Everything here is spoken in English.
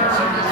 Thank yeah. you.